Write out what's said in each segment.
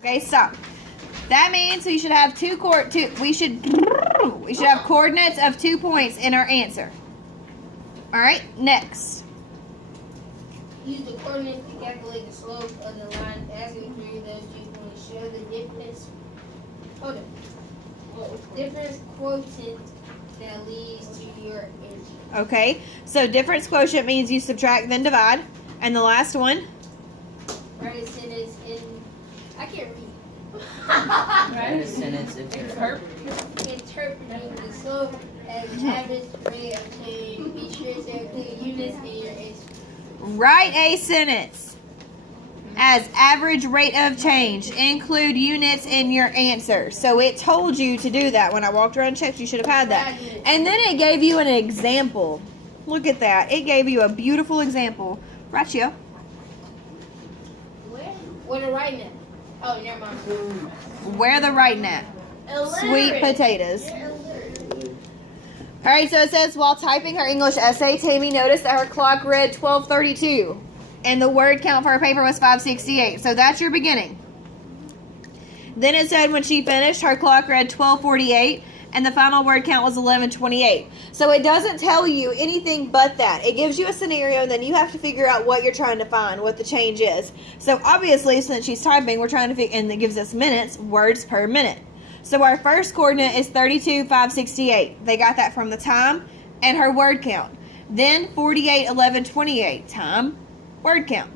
Okay, stop. That means we should have we should have coordinates of 2 points in our answer. All right, next. Use the coordinates to calculate the slope of the line passing through those 2 points. Show the difference. Hold on. Difference quotient that leads to your answer. Okay, so difference quotient means you subtract then divide. And the last one? Write a sentence in. I can't read. Write a sentence Interpreting the slope as average rate of change. Be sure to include units in your answer. Write a sentence as average rate of change. Include units in your answer. So it told you to do that. When I walked around and checked, you should have had that. And then it gave you an example. Look at that. It gave you a beautiful example. Right here. Where the writing at? Oh, never mind. Where the writing at? Sweet potatoes. All right, so it says, while typing her English essay, Tammy noticed that her clock read 12:32, and the word count for her paper was 568. So that's your beginning. Then it said when she finished, her clock read 12:48, and the final word count was 11:28. So it doesn't tell you anything but that. It gives you a scenario, and then you have to figure out what you're trying to find, what the change is. So obviously, since she's typing, we're trying to figure, and it gives us minutes, words per minute. So our first coordinate is 32,568. They got that from the time and her word count. Then 48,1128, time, word count.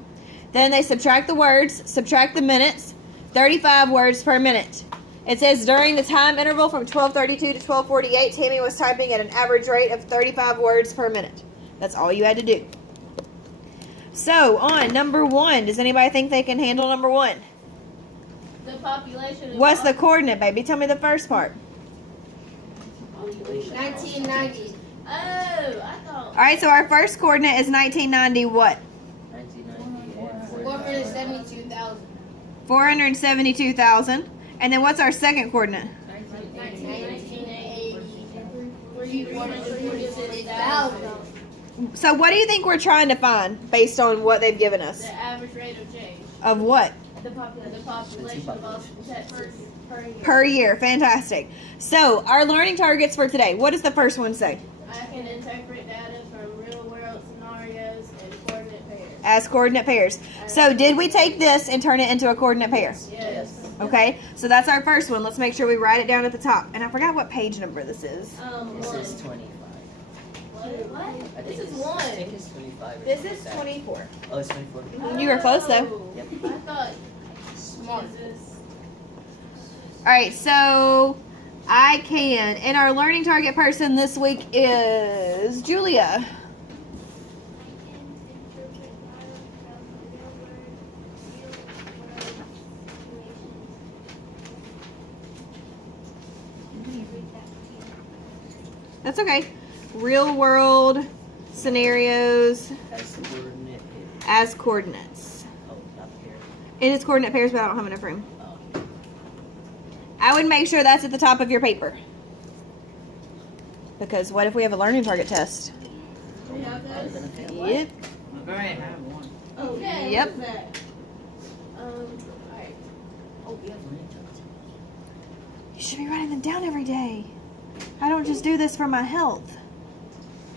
Then they subtract the words, subtract the minutes, 35 words per minute. It says during the time interval from 12:32 to 12:48, Tammy was typing at an average rate of 35 words per minute. That's all you had to do. So on number 1, does anybody think they can handle number 1? The population. What's the coordinate, baby? Tell me the first part. 1990. Oh, I thought. All right, so our first coordinate is 1990 what? 472,000. 472,000. And then what's our second coordinate? 1980. 446,000. So what do you think we're trying to find based on what they've given us? The average rate of change. Of what? The population of Austin per year. Per year. Fantastic. So our learning targets for today. What does the first one say? I can interpret data from real world scenarios and coordinate pairs. As coordinate pairs. So did we take this and turn it into a coordinate pair? Yes. Okay. So that's our first one. Let's make sure we write it down at the top. And I forgot what page number this is. This is 25. What? I think This is I one. think it's 25. or This is 27. 24. Oh, it's 24. You were close though. Yep. I thought smart. All right, so I can. And our learning target person this week is Julia. That's okay. Real world scenarios As coordinate. as coordinates. Oh, not here. It is coordinate pairs, but I don't have enough room. Oh. I would make sure that's at the top of your paper. Because what if we have a learning target test? We have I've those? been a fail. Yep. Alright, I have one. Okay. Yep. What's that? Alright. Oh, we have learning targets. You should be writing them down every day. I don't just do this for my health.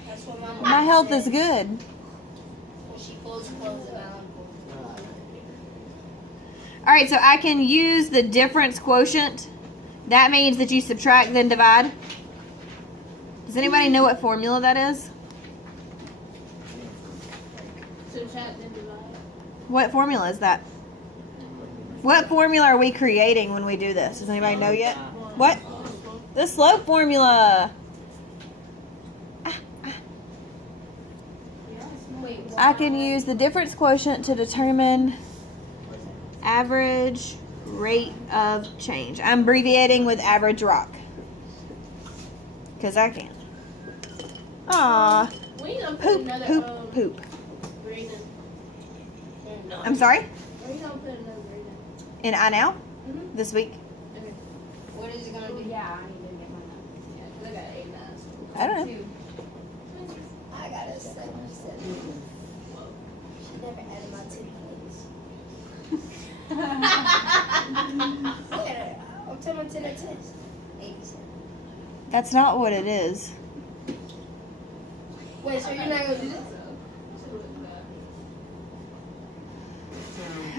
That's what my mom My health said is good. when she folds clothes around. All right, so I can use the difference quotient. That means that you subtract then divide. Does anybody know what formula that is? Subtract and divide. What formula is that? What formula are we creating when we do this? Does anybody know yet? What? The slope formula. Wait, I can use the difference quotient to determine average rate of change. I'm abbreviating with average rock. Because I can. Aw. we need to put Poop, another poop, poop. green in. I'm sorry? We need to put another green In I now? Mhm. This week? in. What is it gonna be? Yeah, I need to get my numbers. Yeah, 'cause I got 8 9s. I don't know. I got a 7. She never added my 2 points. went to the test. 87. That's not what it is. Wait, so you're not gonna do this?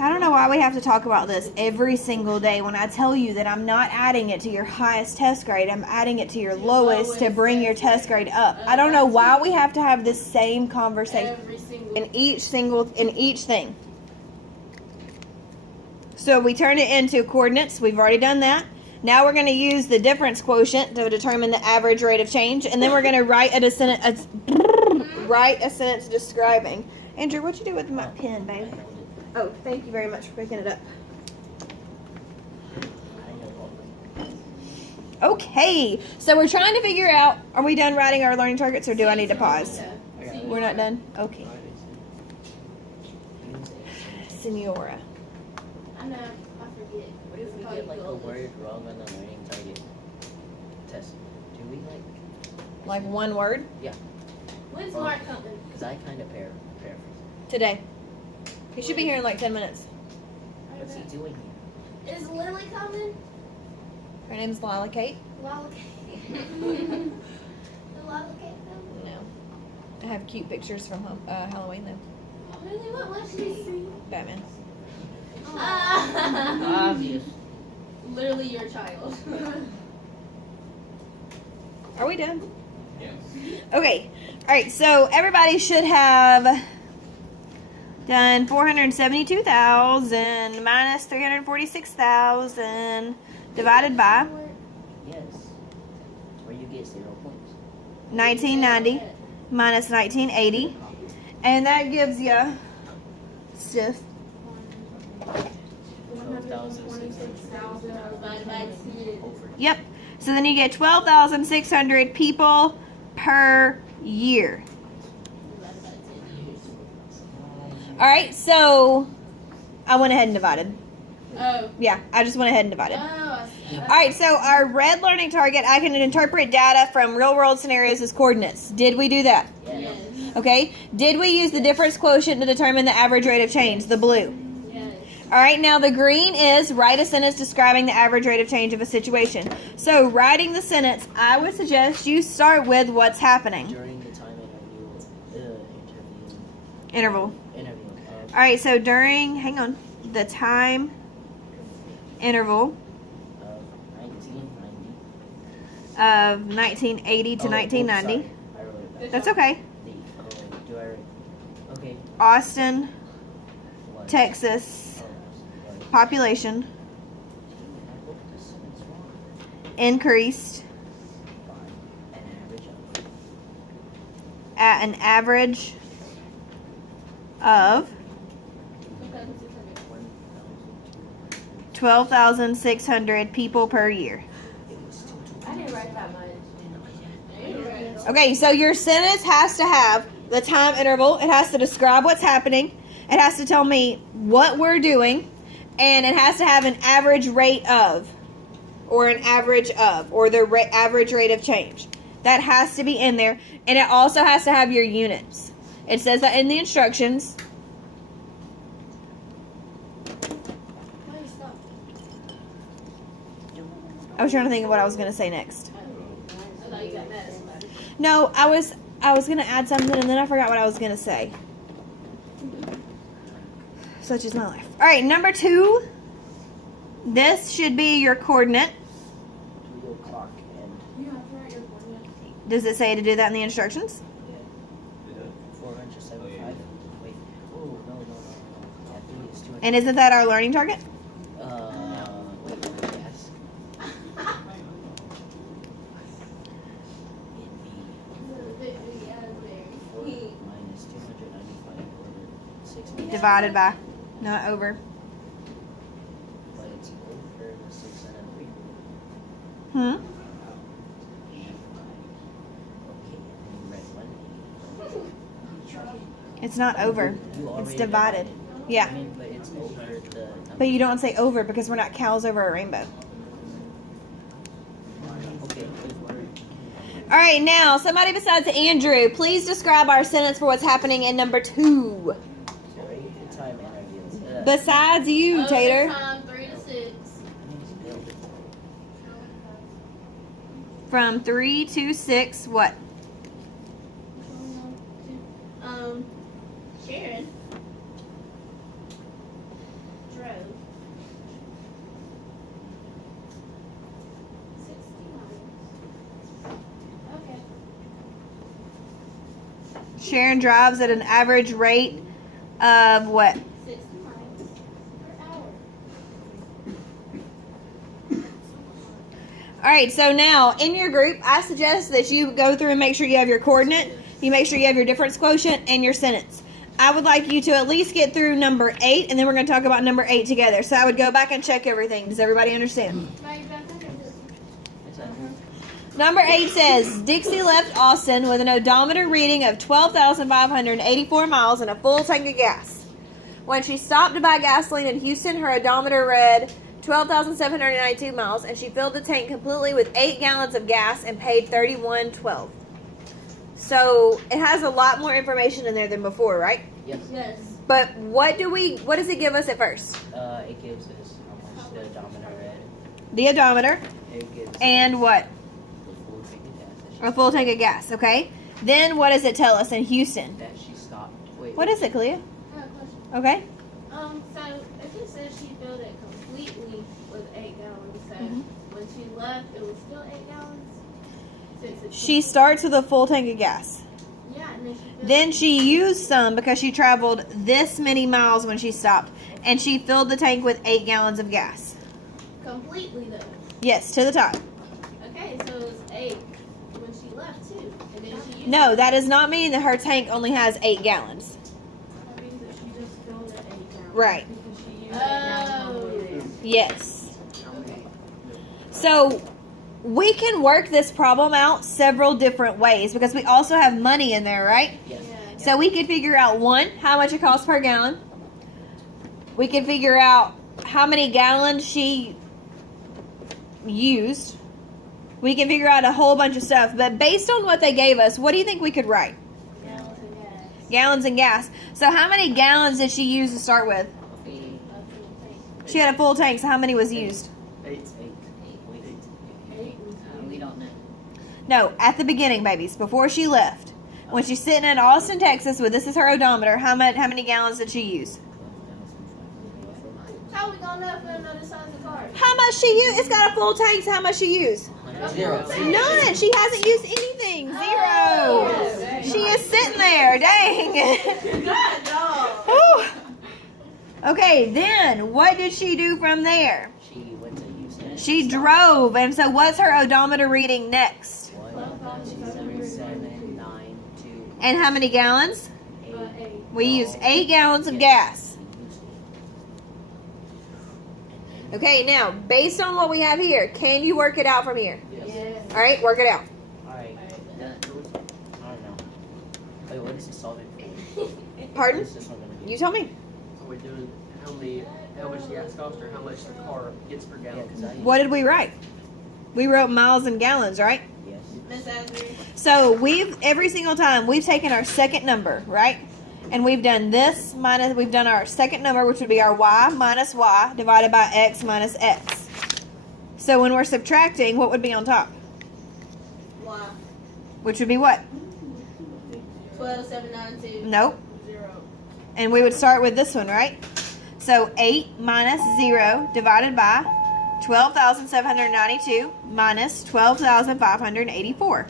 I don't know why we have to talk about this every single day when I tell you that I'm not adding it to your highest test grade. I'm adding it to your lowest to bring your test grade up. I don't know why we have to have this same conversation Every single. in each thing. So we turn it into coordinates. We've already done that. Now we're going to use the difference quotient to determine the average rate of change, and then we're going to write a sentence describing. Andrew, what'd you do with my pen, babe? Oh, thank you very much for picking it up. Okay, so we're trying to figure out, are we done writing our learning targets or do I need to pause? We're not done? Okay. Senora. I know. I forget. What if we get like a word wrong on the learning target test? Do we Like one word? When's Mark coming? Because I kind of paraphrase. Today. He should be here in like 10 minutes. What's he doing here? Is Lily coming? Her name's Lila Kate. Lala Cake. The Lala Cake coming? No. I have cute pictures from Halloween though. Really? What was she? Batman. Obvious. Literally your child. Are we done? Okay. Alright, so everybody should have done 472,000 minus 346,000 divided by Yes. Where you get 0 points. 1990 minus 1980. And that gives you stiff 12,600 Divided by 10. over. Yep. So then you get 12,600 people per year. Divided by 10 years. All right, so I went ahead and divided. Oh. Yeah, I just went ahead and divided. I see. All right, so our red learning target, I can interpret data from real world scenarios as coordinates. Did we do that? Yes. Okay. Did we use the difference quotient to determine the average rate of change, the blue? Yes. All right, now the green is write a sentence describing the average rate of change of a situation. So writing the sentence, I would suggest you start with what's happening. During the time Interval. interview All right, so during, hang on, the time interval of 1990. of 1980 to Oh, 1990. sorry. I wrote it back. That's okay. Do I write? Okay. Austin, What? Texas, Oh, sorry. population I wrote the sentence wrong. increased By an average of at an average of 1,200. 12,600 people per year. It was still I didn't write that much. Okay, so your sentence has to have the time interval. It has to describe what's happening. It has to tell me what we're doing. And it has to have an average rate of, or an average of, or the average rate of change. That has to be in there. And it also has to have your units. It says that in the instructions. Why you stop? I was trying to think of what I was going to say next. I thought you got mad. No, I was going to add something and then I forgot what I was going to say. Such is my life. All right, number 2. This should be your coordinate. 2 o'clock and You have to write your coordinates. Does it say to do that in the instructions? 475. Wait. Oh, no. I think it's 200. And isn't that our learning target? Wait, yes. It'd be 4 minus 295 over 6. Divided by, not over. But it's over 603. Hmm? Okay, and then red 180. It's not over. You It's already divided. I Yeah. mean, but it's over the number. But you don't say over because we're not cows over a rainbow. Okay. All right, now, somebody besides Andrew, please describe our sentence for what's happening in number 2. Sorry, the time interviews. Besides you, Tater. Time 3 to 6. I need to build it. from 3 to 6, what? Sharon drove 60 miles. Okay. Sharon drives at an average rate of what? 60 miles per hour. All right, so now in your group, I suggest that you go through and make sure you have your coordinate, you make sure you have your difference quotient, and your sentence. I would like you to at least get through number 8, and then we're going to talk about number 8 together. So I would go back and check everything. Does everybody understand? Number 8 says, Dixie left Austin with an odometer reading of 12,584 miles and a full tank of gas. When she stopped to buy gasoline in Houston, her odometer read 12,792 miles, and she filled the tank completely with 8 gallons of gas and paid $31.12. So it has a lot more information in there than before, right? Yes. Yes. But what does it give us at first? It gives us how much the odometer read. The odometer It gives and us what? the full tank of gas. A full tank of gas, okay? Then what does it tell us in Houston? That she stopped. Wait. What is it, Kalia? I have a question. Okay? So if it says she filled it completely with 8 gallons, so Mhm. when she left, it was still 8 gallons? Since it's She starts with a full tank of gas. Yeah, and then she filled Then she used some because she traveled this many miles when she stopped. And she filled the tank with 8 gallons of gas. completely though. Yes, to the top. Okay, so it was 8 when she left too, and then she used No, that does not mean that her tank only has 8 gallons. That means that she just filled it 8 gallons. Right. Because she used 8 gallons. Yes. Okay. So we can work this problem out several different ways because we also have money in there, right? Yes. Yeah. So we could figure out, one, how much it costs per gallon. We can figure out how many gallons she used. We can figure out a whole bunch of stuff. But based on what they gave us, what do you think we could write? Gallons of gas. Gallons and gas. So how many gallons did she use to start with? A full tank. She had a full tank, so how many was used? 8. We don't know. No, at the beginning, babies, before she left. When she's sitting in Austin, Texas, with this is her odometer, how many gallons did she use? How are we gonna know if we don't know the size of the car? How much she used? It's got a full tank, so how much she used? 0. None. She hasn't used anything. Zero. She is sitting there. Dang. God, dog. Whew. Okay, then what did she do from there? She went to Houston. She drove, and so what's her odometer reading next? 1,277,992. And how many gallons? 8. We used 8 gallons of gas. Okay, now, based on what we have here, can you work it out from here? Yes. All right, work it out. Alright. I don't know. Wait, what is this solving for? Pardon? What is this one gonna be? You tell me. Are we doing how much gas costs or how much the car gets per Yeah, gallon? 'cause I What did we write? We wrote miles and gallons, right? Yes. Miss Asbury. So every single time we've taken our second number, right? And we've done this minus, we've done our second number, which would be our y minus y divided by x minus x. So when we're subtracting, what would be on top? Y. Which would be what? 12,792. Nope. 0. And we would start with this one, right? So 8 minus 0 divided by 12,792 minus 12,584.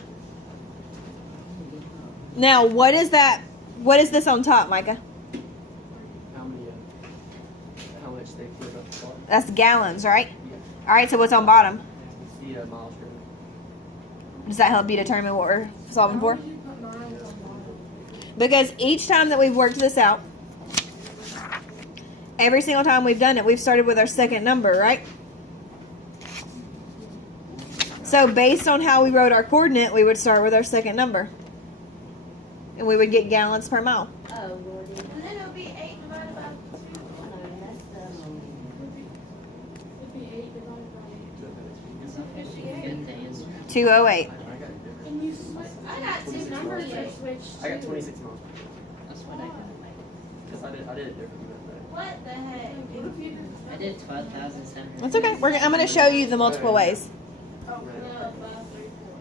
Now, what is that? What is this on top, Micah? How much they put up the car? That's gallons, right? Yeah. All right, so what's on bottom? You see miles driven. Does that help you determine what we're solving for? Because each time that we've worked this out, every single time we've done it, we've started with our second number, right? So based on how we wrote our coordinate, we would start with our second number. And we would get gallons per mile. Oh, Lordy. And then it'll be 8 divided by 2. It'll be 8 divided by 58. 208. I got 2 numbers that switched. I got 26 miles. That's what I did. Because I did it differently. What the heck? I did 12,700. That's okay. I'm going to show you the multiple ways. Oh, 534.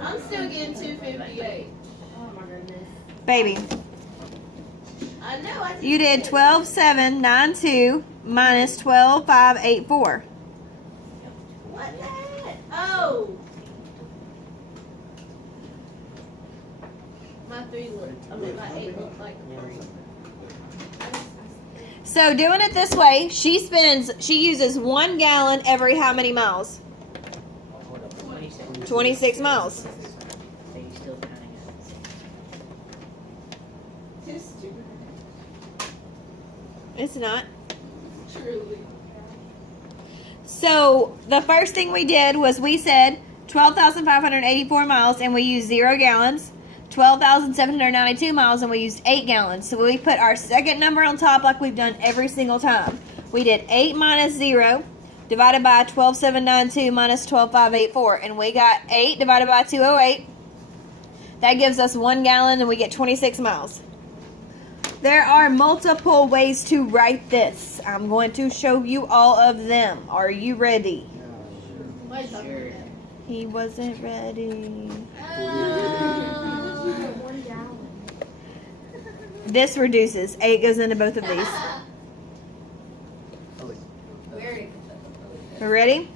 I'm still getting 258. Oh my goodness. Baby, I know. I just you did 12,792 minus 12,584. What the heck? Oh. My 3 looked. I mean, my 8 looked like 3. So doing it this way, she uses 1 gallon every how many miles? Hold up, 26. 26 miles. So you still counting it. Just stupid. It's not. Truly. So the first thing we did was we said 12,584 miles and we used 0 gallons. 12,792 miles and we used 8 gallons. So we put our second number on top like we've done every single time. We did 8 minus 0 divided by 12,792 minus 12,584. And we got 8 divided by 208. That gives us 1 gallon and we get 26 miles. There are multiple ways to write this. I'm going to show you all of them. Are you ready? Sure. He wasn't ready. 1 gallon. This reduces. 8 goes into both of these. We ready?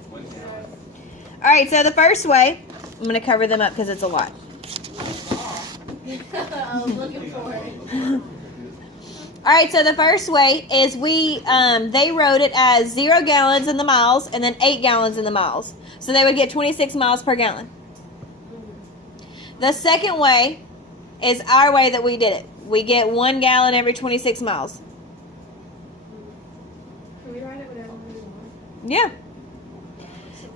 Alright, so the first way, I'm going to cover them up because it's a lot. I was looking for it. Alright, so the first way is they wrote it as 0 gallons in the miles and then 8 gallons in the miles. So they would get 26 miles per gallon. The second way is our way that we did it. We get 1 gallon every 26 miles. Can we write it whatever we want? Yeah.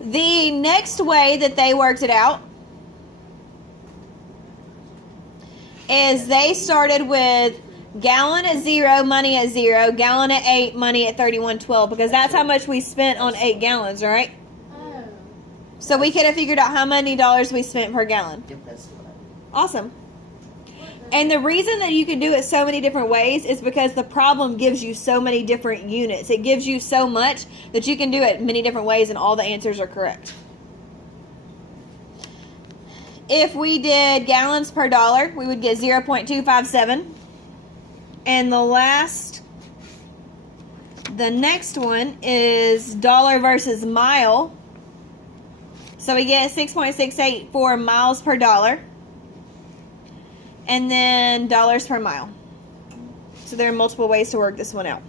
The next way that they worked it out is they started with gallon at 0, money at 0, gallon at 8, money at 31.12 because that's how much we spent on 8 gallons, right? Oh. So we could have figured out how many dollars we spent per gallon. Yep, that's what Awesome. And the reason that you can do it so many different ways is because the problem gives you so many different units. It gives you so much that you can do it many different ways and all the answers are correct. If we did gallons per dollar, we would get 0.257. And the next one is dollar versus mile. So we get 6.684 miles per dollar. And then dollars per mile. So there are multiple ways to work this one out.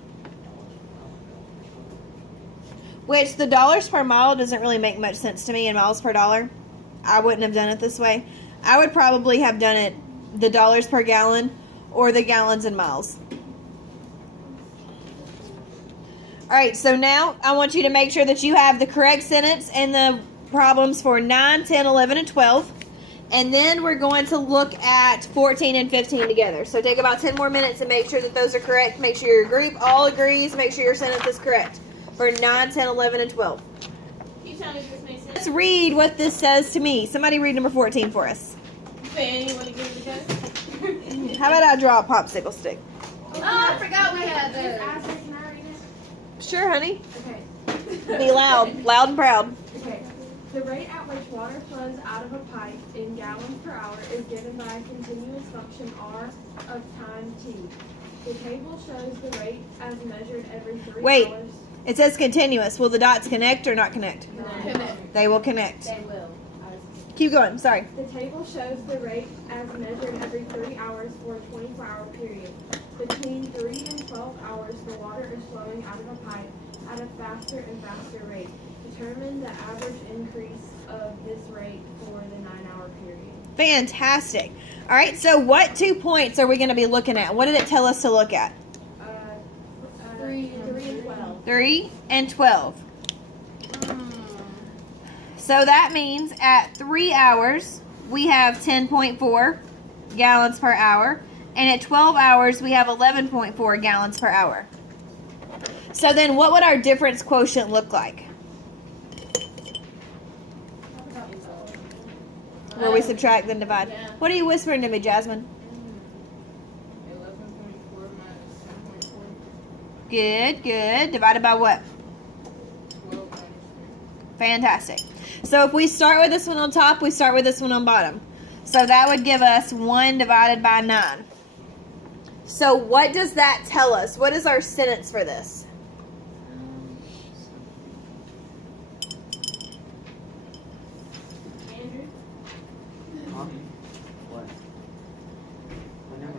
Which the dollars per mile doesn't really make much sense to me in miles per dollar. I wouldn't have done it this way. I would probably have done it the dollars per gallon or the gallons in miles. Alright, so now I want you to make sure that you have the correct sentence and the problems for 9, 10, 11, and 12. And then we're going to look at 14 and 15 together. So take about 10 more minutes and make sure that those are correct. Make sure your group all agrees. Make sure your sentence is correct for 9, 10, 11, and 12. You tell me if this makes sense. Let's read what this says to me. Somebody read number 14 for us. Fanny, you want to give it a go? How about I draw a popsicle stick? Oh, I forgot we had Just those. ask her, can I read it? Sure, honey. Okay. Be loud. Loud and proud. Okay. The rate at which water flows out of a pipe in gallons per hour is given by a continuous function R of time t. The table shows the rate as measured every 3 Wait. hours. It says continuous. Will the dots connect or not connect? Connect. They will connect. They will. Keep going. Sorry. The table shows the rate as measured every 3 hours for a 24-hour period. Between 3 and 12 hours, the water is flowing out of a pipe at a faster and faster rate. Determine the average increase of this rate for the 9-hour period. Fantastic. All right. So what 2 points are we going to be looking at? What did it tell us to look at? 3 and 12. 3 and 12. So that means at 3 hours, we have 10.4 gallons per hour. And at 12 hours, we have 11.4 gallons per hour. So then what would our difference quotient look like? Where we subtract then divide. Yeah. What are you whispering to me, Jasmine? 11.4 minus Good, good. Divided by what? 10.4. 12 minus Fantastic. So if we start with this one on top, we start with this one on bottom. So that would give us 1 divided by 9. So what does that tell us? What is our sentence for this? Andrew? What? What number?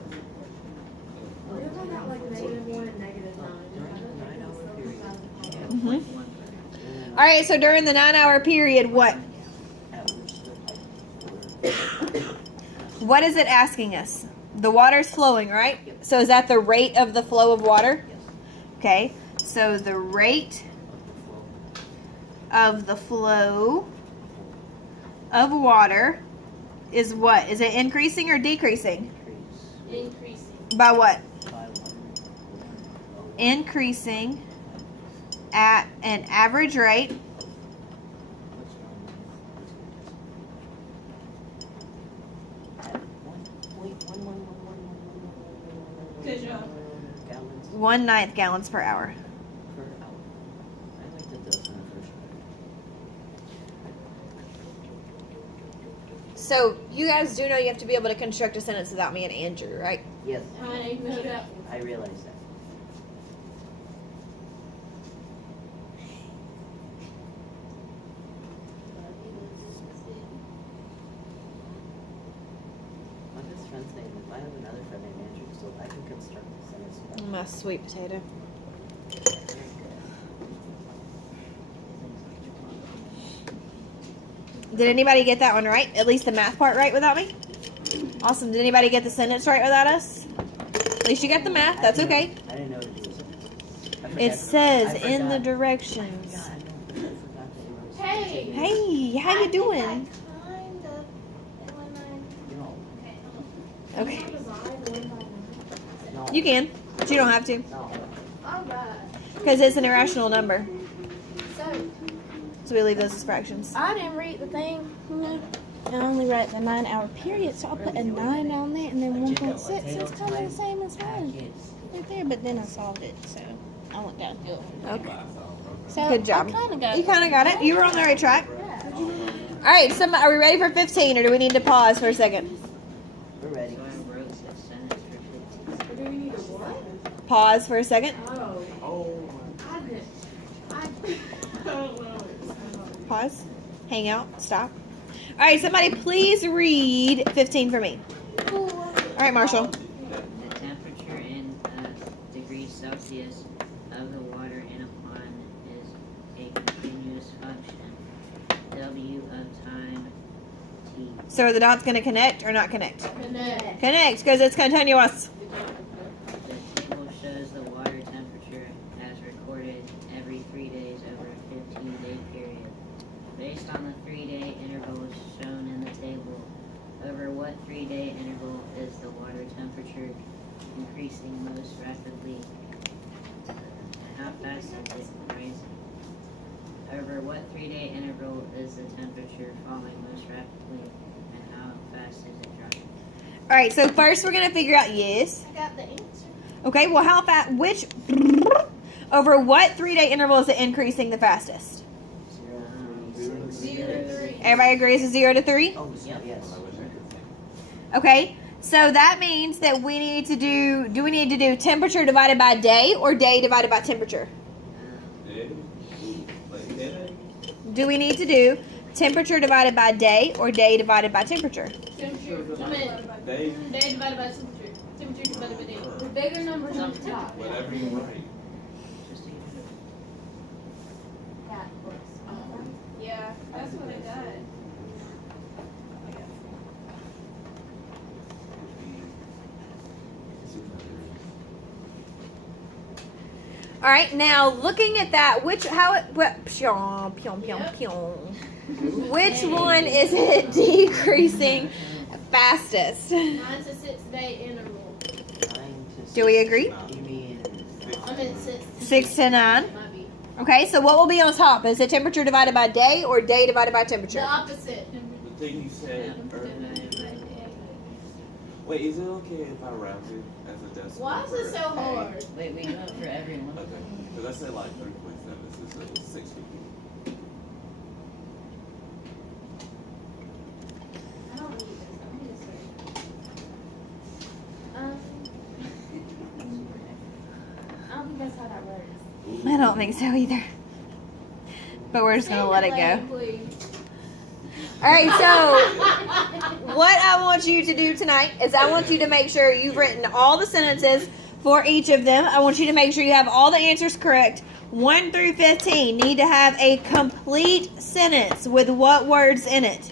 What if I got like -1 and -9? During the 9-hour period. Mhm. All right, so during the 9-hour period, what? At which the pipe What is it asking us? The water's flowing, right? So is that the rate of the flow of water? Yes. Okay, so the rate Of the flow. of the flow of water is what? Is it increasing or decreasing? Increase Increasing. By what? by 1. Increasing at an average rate At 1.11111 Good job. gallons 1/9 gallons per hour. per hour. I like the dose in the first grade. So you guys do know you have to be able to construct a sentence without me and Andrew, right? Yes, I know that. I realize that. My best friend's name is, I have another friend named Andrew, so I can construct a sentence without. My sweet potato. Did anybody get that one right? At least the math part right without me? Awesome. Did anybody get the sentence right without us? At least you got the math. That's okay. I didn't know what to do. I forgot- It says I in the forgot. directions. I know, but I forgot that it was. Hey. Hey, how you doing? Kind of. And when No, Okay. Divide 1 by 9. no. You can, but you don't have to No. Alright. because it's an irrational number. So, So we leave those as fractions. I didn't read the thing, you know. I only write the 9-hour period, so I put a 9 on there, and then 1.6. It's kind of the same as mine right there. But then I solved it, so I went down to it. Okay. So Good job. I kind of got You it. kind of got it. You were on the right track. All right. So are we ready for 15, or do we need to pause for a second? We're ready. So I wrote the sentence for 15. Or do we need a what? Pause for a second. Oh. I didn't. I don't know. Pause. Hang out. Stop. All right. Somebody please read 15 for me. All right, Marshall. The temperature in degrees Celsius of the water in a pond is a continuous function. W of time T. So are the dots going to connect or not connect? connect. Connect because it's continuous. The table shows the water temperature as recorded every 3 days over a 15-day period. Based on the 3-day intervals shown in the table, over what 3-day interval is the water temperature increasing most rapidly? And how fast is it rising? Over what 3-day interval is the temperature falling most rapidly? And how fast is it dropping? All right. So first we're going to figure out yes. I got the answer. Okay. Well, how fast? Over what 3-day interval is it increasing the fastest? 0 to 3. Everybody agrees it's 0 to 3. Oh, yeah, yes. Okay, so that means that we need to do we need to do temperature divided by day or day divided by temperature? Do we need to do temperature divided by day or day divided by temperature? Temperature. I mean, day divided by temperature. Temperature divided by day. The bigger numbers on the top. Whatever you write. Just to get it. Yeah, that's what it does. All right, now looking at that, which pyong, pyong, pyong, pyong. Which one is it decreasing fastest? 9 to 6 day interval. 9 to Do we 6. agree? You mean I mean 6 to 6 to 9. Might be. Okay, so what will be on top? Is it temperature divided by day or day divided by The temperature? opposite. The thing you said earlier. Divided by day. Wait, is it okay if I round it as a decimal? Why is it so hard? Wait, we do it for everyone. Okay, because I said like 3.7, so it's 650. don't think so either. But we're just gonna let it go. Alright, so what I want you to do tonight is I want you to make sure you've written all the sentences for each of them. I want you to make sure you have all the answers correct. 1 through 15 need to have a complete sentence with what words in it?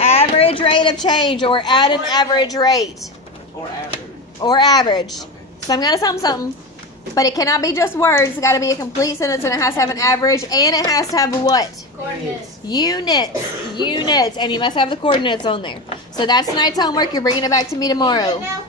Average rate of change, or at an average rate. Or average. Or average. Some gotta something. But it cannot be just words. It's gotta be a complete sentence, and it has to have an average, and it has to have what? Coordinates. Units. And you must have the coordinates on there. So that's tonight's homework. You're bringing it back to me tomorrow. Now,